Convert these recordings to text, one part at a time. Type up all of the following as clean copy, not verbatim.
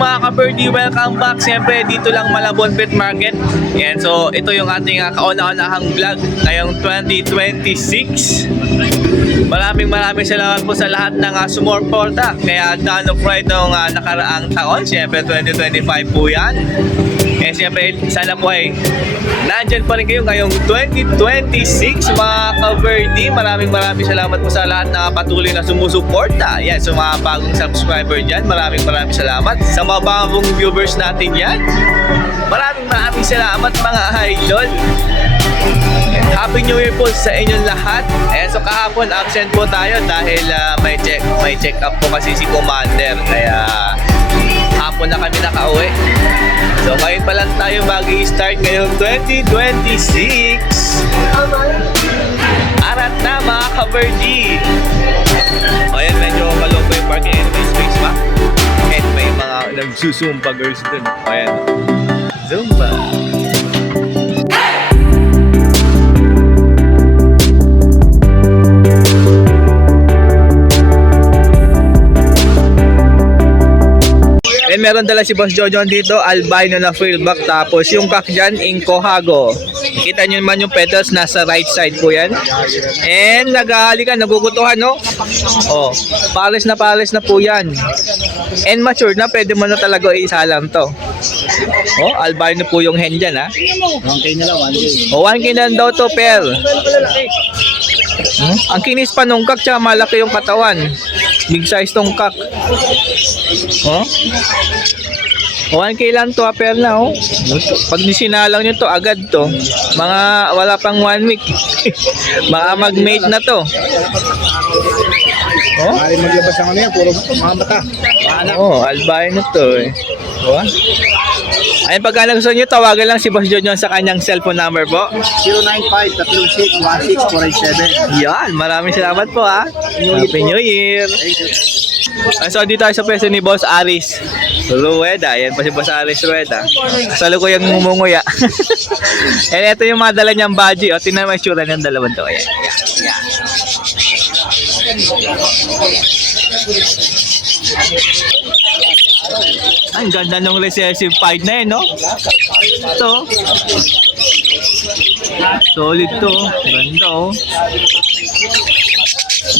mga ka-birdie, welcome back. Siyempre, dito lang Malabon Pet Market. Yan, so ito yung ating kauna-unahang vlog ngayong 2026. Maraming salamat po sa lahat ng sumuporta. Kaya Dawn of Pride nung nakaraang taon, siyempre 2025 po yan. Eh siyempre, sana po ay nandyan pa rin kayo ngayong 2026 mga ka-birdie. Maraming salamat po sa lahat na patuloy na sumusuporta. Yan, sa mga bagong subscriber dyan, maraming salamat. Sa mga bagong viewers natin yan, maraming salamat mga idol. Happy New Year po sa inyong lahat. So kahapon absent po tayo dahil may check up po kasi si Commander. Kaya hapon na kami nakauwi. So ngayon pa lang tayo mag-i-start ngayong 2026. Arat na mga ka-birdie. Ayan, medyo maloko yung parking and space pa. And may mga nagsusumpa girls dun. Ayan, Zumba. And meron dala si Boss Jojo dito, albino na frillback. Tapos yung kak dyan, Incohago. Kita nyo naman yung petals, nasa right side po yan. And naghahalikan, nagugutuhan, no? Oh, pares na po yan. And mature na, pwede mo na talaga isalam to. Oh, albino po yung hen dyan, ha? 1K na lang, 1K. Oh, 1K na lang daw to, per. Ang kinis pa nung kak, tsaka malaki yung katawan. Big size tong kak. Oh? 1K lang to, per na, oh. Pag nisinalang nyo to, agad to. Mga wala pang 1 week. Baka mag-mate na to. Oh? Mari maglabas ang ano yan, puro mga mata. Oh, albino to, eh. Oh? Ayun, pagka gusto nyo, tawagan lang si Boss Jojo sa kanyang cellphone number po. 095-36-16-487. Yan, maraming salamat po, ha. Happy New Year. So dito tayo sa pwesto ni Boss Aris Rueda. Yan pa si Boss Aris Rueda. Sa lukuyang mumunguya. And ito yung mga dala niyang badge. O, tingnan mo yung tsura niyang dalawang to. Ayan. Ang ganda ng recessive fight na no? Ito. Solid to. Ganda, oh.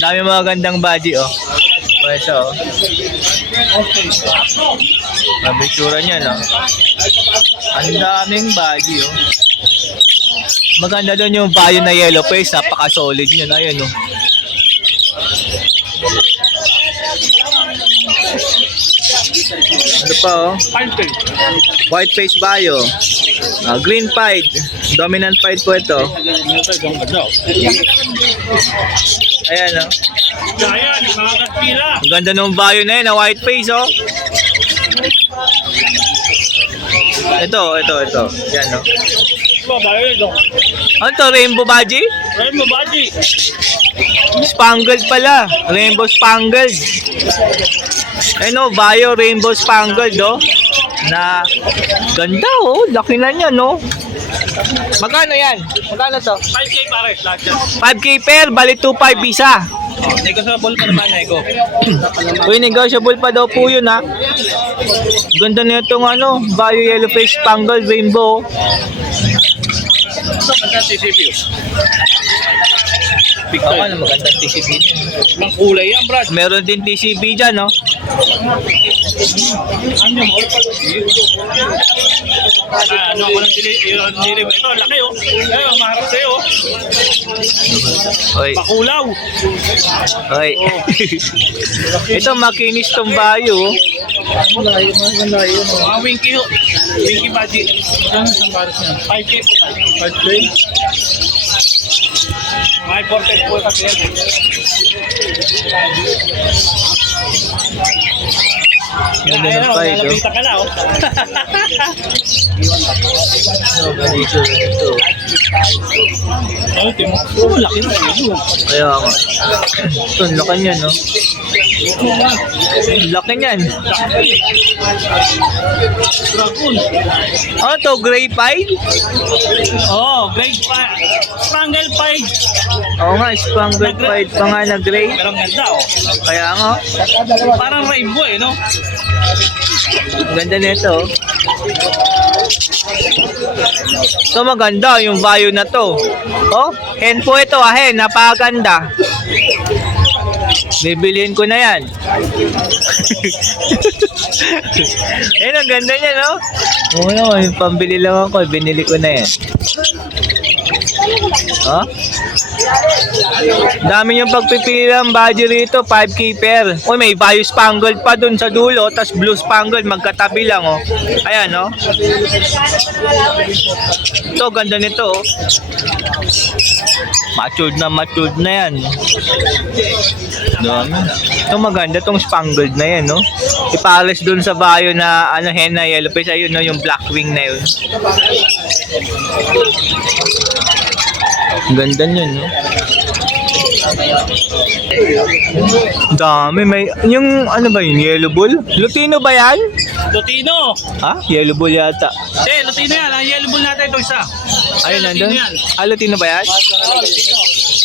Dami mga gandang badge, oh. Ito, oh. Mabitsura niya, no? Ang daming body, oh. Maganda doon yung value na yellow face. Napaka-solid niya na yun, oh. Ano pa, oh? White face bio. Green pied. Dominant pied po ito. Ayan, oh. Ang ganda ng bio na yun, na white face, oh. Ito. Yan, oh. Ano to? Rainbow badgie? Rainbow badgie. Spangled pala. Rainbow spangled. Ano, bio rainbow spangled, oh. Na ganda, oh. Laki na niya, no? Magkano yan? Magkano to? 5K pare, lahat yan. 5K pair, bali 2.5 isa. Negotiable pa naman, Nego. Uy, negotiable pa daw po yun, ha. Ganda na itong ano, bio yellow face spangled rainbow. Ito, maganda TCP. Oo, ano, magandang TCB niya. Ang kulay yan, Brad. Meron din TCB dyan, no? Ano ako nang dili. Ito, laki, oh. Ayun, maharap sa'yo, oh. Oy, Pakulaw. oy. Ito, makinis tong bayo, oh. Mga winky, oh. Winky budget. Ano sa pares niya? 5K po tayo. 5K? May ported po kasi yan. Ganda ng fight, oh. Nalabita ka na, oh. Oh, ganito, ito. Ay, timo. Oh, laki na yun. Kaya nga. Ito, laki niyan, no? Laki niyan. Dragon. Ano to, gray pie? Oh, great pa. Strangle pie. Oo nga, spangled pie pa nga na gray. Pero ang ganda, oh. Kaya nga. Parang rainbow, eh, no? Ang ganda nito. Ito maganda yung Vaio na to. Oh, hen po ito ah, hen. Napakaganda. Bibiliin ko na yan. Ayun, ang ganda niya, no? Oo naman, yung pambili lang ako. Binili ko na yan. Oh? Dami yung pagpipili ng badge rito, 5K pair. Uy, may Vaio Spangled pa dun sa dulo, tas Blue Spangled, magkatabi lang, oh. Ayan, oh. Ito, ganda nito, oh. Matured na yan. Dami. Ito maganda tong Spangled na yan, no? Ipares dun sa Vaio na, ano, henna yellow face. Ayun, no, yung black wing na yun. Ang ganda niyan, no? Dami, may, yung, ano ba yun, yellow bull? Lutino ba yan? Lutino. Ha? Yellow bull yata. Lutino yan. Ang yellow bull natin ito isa. Ayun, nandun? Lutino yan. Ah, Lutino ba yan? Lutino.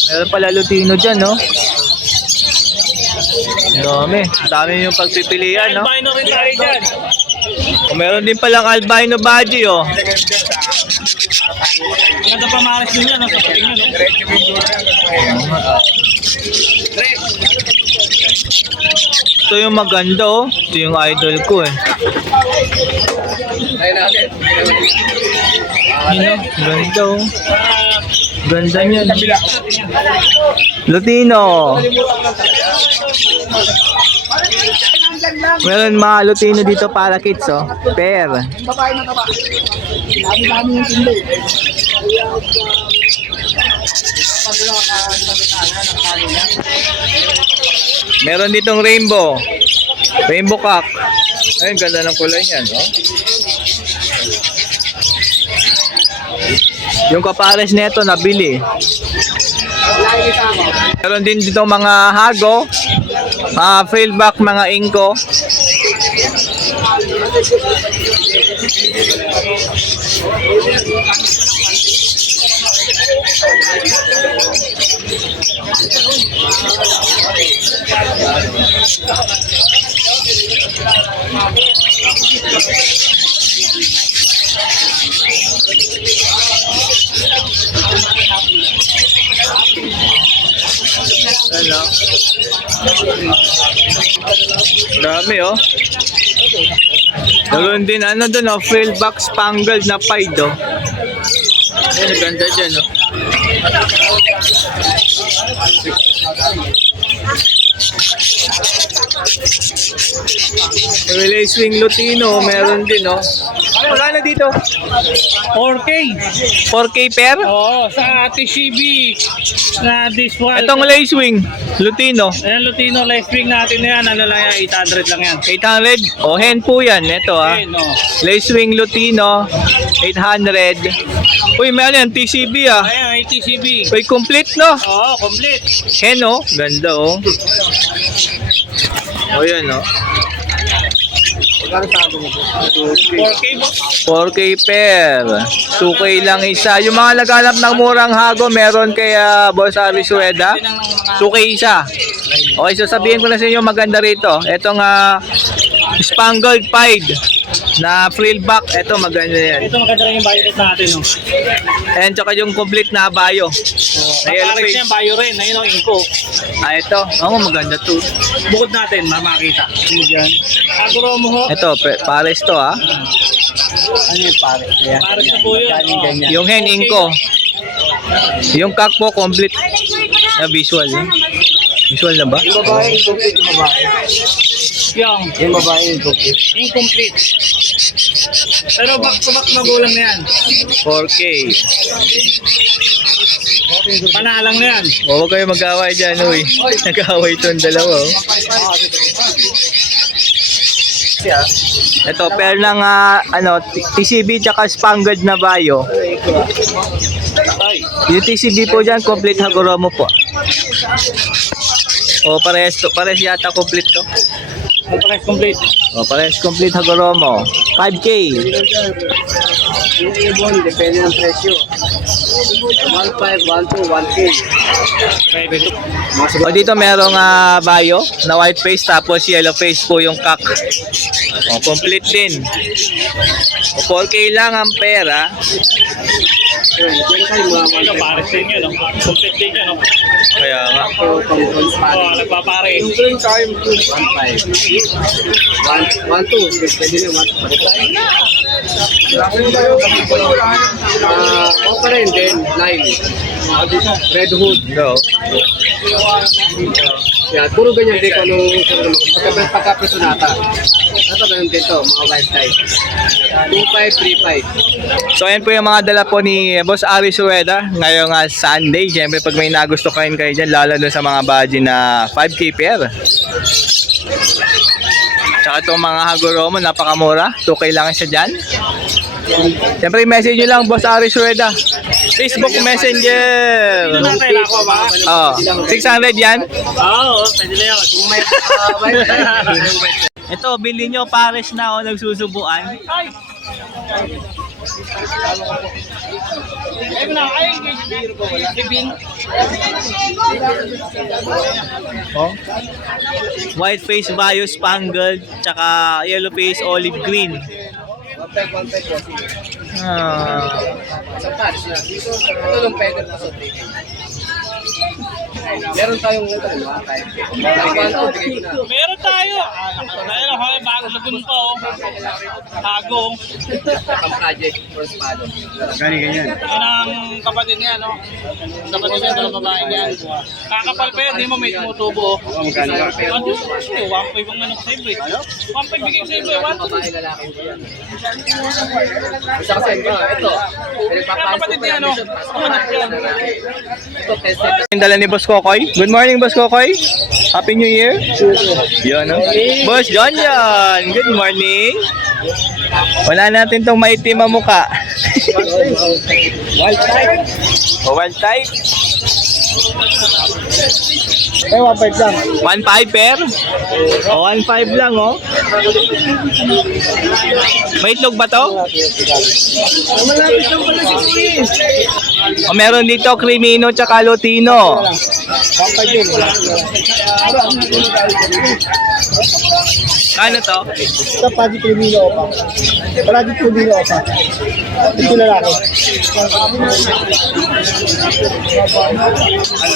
Meron pala Lutino dyan, no? Dami. Dami yung pagpipilian, no? Albino rin tayo dyan. O, meron din palang albino badge, oh. Ganda pa maris din yan. Sa pating yun. Ito yung maganda, oh. Ito yung idol ko, eh. Ano? Ganda, oh. Ganda niyan. Lutino. Meron mga Lutino dito para kids, oh. Pair. Meron ditong rainbow. Rainbow cock. Ayun, ganda ng kulay niyan, oh. Yung kapares nito nabili. Meron din dito mga hago, fieldback, mga inko. Ano? Dami, oh. Meron din ano doon, oh, fieldback spangled na pied, oh. Ayun, ganda dyan, oh. Relay swing Lutino, meron din, oh. Magkano dito? 4K. 4K pair? Oo, sa TCB na this one. Itong lay swing Lutino, Ayan, Lutino, live string natin na yan. Ano lang yan, 800 lang yan. 800. Oh, hen po yan. Ito, ah. Ayan, no. Lay swing Lutino, 800. Uy, meron yan, TCB, ah. Ayan, may TCB. Uy, complete, no? Oo, complete. Hen, oh. Ganda, oh. Oh, yan, oh. 4K box. 4K pair. 2K lang isa. Yung mga naghanap ng murang hago, meron kay Boss Ari Sueda. 2K isa. Okay, so sabihin ko na sa inyo maganda rito. Itong spangled pied na frillback. Ito maganda yan. Ito maganda rin yung violet natin, no. And tsaka yung complete na bayo. Kaparex niya, bayo rin. Ayun, no, inko. Ito. Oo, maganda to. Bukod natin, mamakita. Ano dyan? Agro mo ho. Ito, pares to, ah. Ano yung pares? Pares na po yun. Yung hen inko. Yung cock po complete na visual. Visual na ba? Yung babae, incomplete. Yung babae, incomplete. Incomplete. Pero back to back magulang na yan. 4K. Panalang na yan. O, huwag kayo mag-away dyan, uy. Nag-away itong dalawa, oh. Ito, pair ng TCB tsaka spangled na Vaio. Yung TCB po dyan, complete Hagoromo po. O, parehas yata complete to. Pares complete. O, parehas complete Hagoromo. 5K. Yung ibon, depende ng presyo. 1.5, 1.2, 1K. Pwede ito. O dito merong bayo na white face tapos yellow face po yung cock. O, complete din. O, 4K lang ang pera. Ito, pares din yun, no? Complete din yun, no? Kaya nga. Oo, nagpapare. 1.2, pwede na 1.2. Okay rin din, line. Red hood. No. Yeah, puro ganyan din kung anong pagka-personata. Ito ganyan din to, mga wild type. 2.5, 3.5. So ayan po yung mga dala po ni Boss Aris Rueda ngayong Sunday. Siyempre pag may nagusto kayo dyan, lalo dun sa mga budget na 5K pair. Tsaka itong mga Hagoromo, napakamura. 2K lang siya dyan. Siyempre message nyo lang Boss Aris Rueda. Facebook Messenger. Ito na tayo ako, ba? Oh, 600 yan. Oo, pwede na yun. Kung may wild type, Ito, bilhin nyo pares na o nagsusubuan. Ay! Ay, na, ay, ibin. Oh. White face Bayo Spangled, tsaka yellow face olive green. 1.5, 1.5. Ah. Isang pares na. Dito, ito lang pwede na sa meron tayong ito, mga type. Meron tayo. Dahil ako, bago lagun pa, oh. Hagong. Ang project for spado. Yan ang kapatid niya, no? Ang kapatid niya, dalawang babae niya. Kakapal pa yan, di mo may tumutubo. Oh. Magkano lang pero 1.5 ang ano sa ibre. 1.5 bigay sa ibre, 1.2. babae lalaki po yan. Isa kasi ito. Kapatid niya, no? Ito, tested. Yung dala ni Boss Kokoy. Good morning, Boss Kokoy. Happy New Year. Yun, no? Boss John yan. Good morning. Wala natin tong maitim ang muka. Wild type. O, wild type. Eh, 1.5 lang. 1.5 pair. O, 1.5 lang, oh. May itlog ba to? Malapit lang pala si Queen. O, meron dito Crimino tsaka Lutino. 1.5 din. Ano to? Ito, Project Lumino pa. Project Lumino pa. Ito lalaki.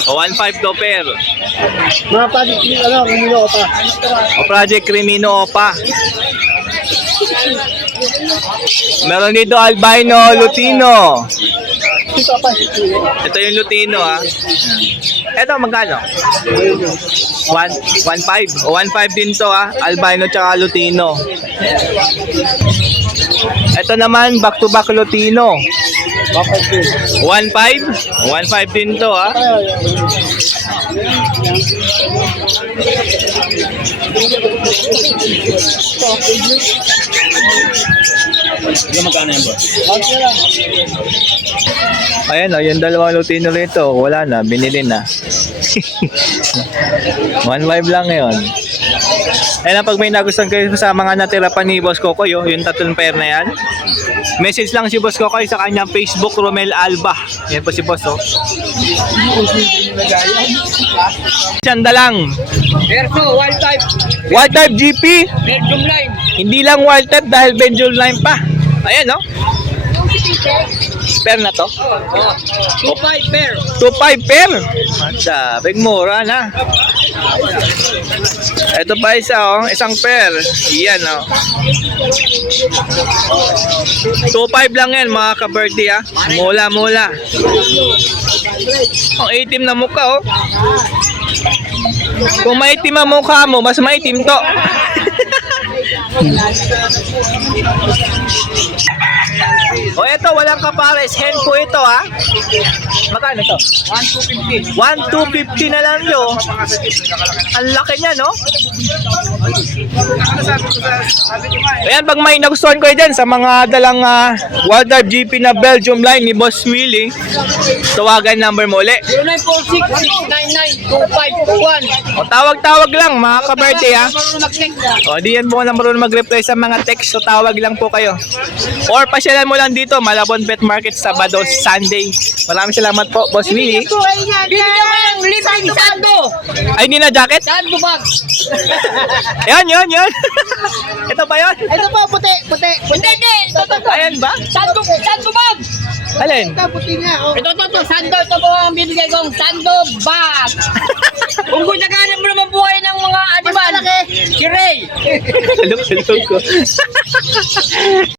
O, 1.5 to pair. Mga Project Lumino pa. O, Project Crimino pa. Meron dito Albino Lutino. Ito pa. Ito yung Lutino, ah. Ito, magkano? 1.5. O, 1.5 din to, ah. Albino tsaka Lutino. Ito naman, back-to-back Lutino. 1.5? 1.5 din to, ah. Hindi magkano yan, boss? Ayan, oh, yung dalawang Lutino rito. Wala na, binili na. 1.5 lang ngayon. Ayun, pag may nagustuhan kayo sa mga natira pa ni Boss Kokoy, oh, yung tatlong pair na yan, message lang si Boss Kokoy sa kanyang Facebook, Romel Alba. Yan po si Boss, oh. Sanda lang. Erso, wild type. Wild type GP. Belgium line. Hindi lang wild type dahil Benjol line pa. Ayan, no? Pair na to? 2.5 pair. 2.5 pair. Sabi, mura na. Ito pa isa, oh. Isang pair. Yan, oh. 2.5 lang yan, mga ka-birthday, ah. Mula. Ang itim na mukha, oh. Kung maitim ang mukha mo, mas maitim to. O eto, walang kapares. Hen po ito, ha. Magkano to? 1,250. 1,250 na lang yun. Ang laki niya, no? Ayan, pag may nagustuhan ko dyan sa mga dalang Wild Type GP na Belgium line ni Boss Willie, tawagan number mo ulit. 0946-699-2521. O tawag-tawag lang, mga ka-birthday, ha. Marunong mag-check na. O di yan po na marunong mag-reply sa mga text, so tawag lang po kayo. Or pa pasyalan mo lang dito, Malabon Pet Market, Sabado, Sunday. Maraming salamat po, Boss Willie. Bibigyan ko ng libreng sando. Ay, hindi na jacket? Sando bag. Yan. Ito ba yun? Ito po, puti. Hindi. Ito. Ayan ba? Sando bag. Alin? Ito. Sando. Ito po ang bibigay kong sando bag. Kung gumagana mo naman buhay ng mga animal. Si Ray. Tulog ko.